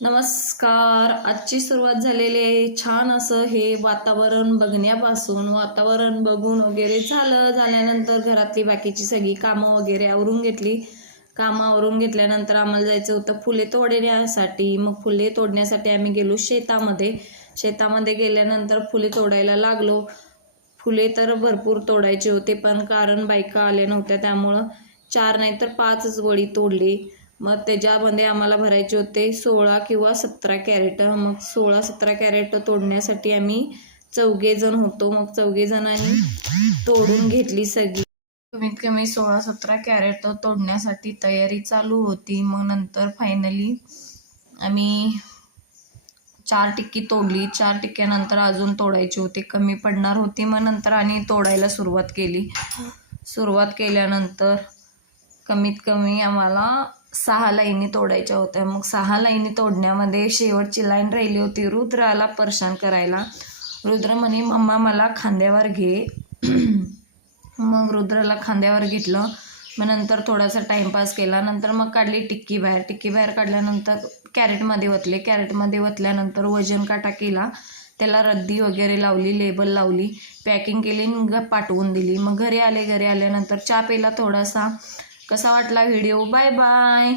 नमस्कार. आजची सुरुवात झालेली आहे. छान असं हे वातावरण बघण्यापासून वातावरण बघून वगैरे झालं. झाल्यानंतर घरातली बाकीची सगळी कामं वगैरे आवरून घेतली. कामं आवरून घेतल्यानंतर आम्हाला जायचं होतं फुले तोडण्यासाठी. मग फुले तोडण्यासाठी आम्ही गेलो शेतामध्ये. शेतामध्ये गेल्यानंतर फुले तोडायला लागलो. फुले तर भरपूर तोडायचे होते पण कारण बायका आल्या नव्हत्या त्यामुळं चार नाही तर पाचच वळी तोडली. मग त्याच्यामध्ये आम्हाला भरायचे होते सोळा किंवा सतरा कॅरेट. मग सोळा सतरा कॅरेट तोडण्यासाठी आम्ही चौघेजण होतो. मग चौघेजणांनी तोडून घेतली सगळी. कमीत कमी सोळा सतरा कॅरेट तोडण्यासाठी तयारी चालू होती. मग नंतर फायनली आम्ही चार टिक्की तोडली. चार टिक्क्यानंतर अजून तोडायची होती. कमी पडणार होती. मग नंतर आणि तोडायला सुरुवात केली. सुरुवात केल्यानंतर कमीत कमी आम्हाला सहा लाईनी तोडायच्या होत्या. मग सहा लाईनी तोडण्यामध्ये शेवटची लाईन राहिली होती रुद्राला परेशान करायला. रुद्र म्हणे मम्मा मला खांद्यावर घे. मग रुद्राला खांद्यावर घेतलं. मग नंतर थोडासा टाईमपास केला. नंतर मग काढली टिक्की बाहेर. टिक्की बाहेर काढल्यानंतर कॅरेटमध्ये ओतले. कॅरेटमध्ये ओतल्यानंतर वजन काटा केला. त्याला रद्दी वगैरे लावली लेबल लावली. पॅकिंग केली आणि पाठवून दिली. मग घरी आले घरी आल्यानंतर चहा पेला थोडासा कसा वाटला व्हिडिओ? Bye bye.